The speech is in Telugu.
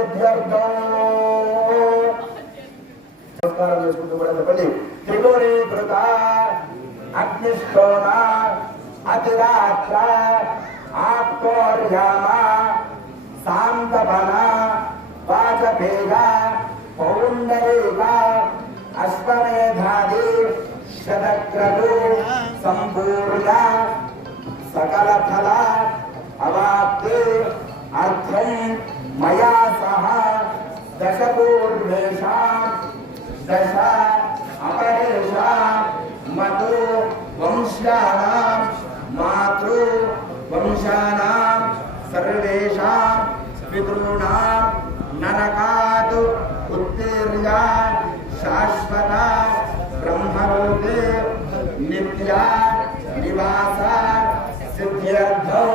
సిద్ధ్యర్థం నమస్కారం చేసుకుంటూ కూడా చెప్పండి. త్రిపురీకృత అగ్నిష్టోమ అతిరాత్ర ఆప్కోర్యామ శాంతపన వాజపేయ పౌండరీక అశ్వమేధాది శతక్రతు సంపూర్ణ సకల ఫల అవాప్తి అర్థం మయా సహ దశపూర్వేషాం దశ అపరేషాం మతు వంశానాం మాతృ వంశానాం సర్వేషాం పితॄణాం నరకాత్ ఉత్తీర్య శాశ్వత బ్రహ్మలోకే నిత్య నివాస సిద్ధ్యర్థం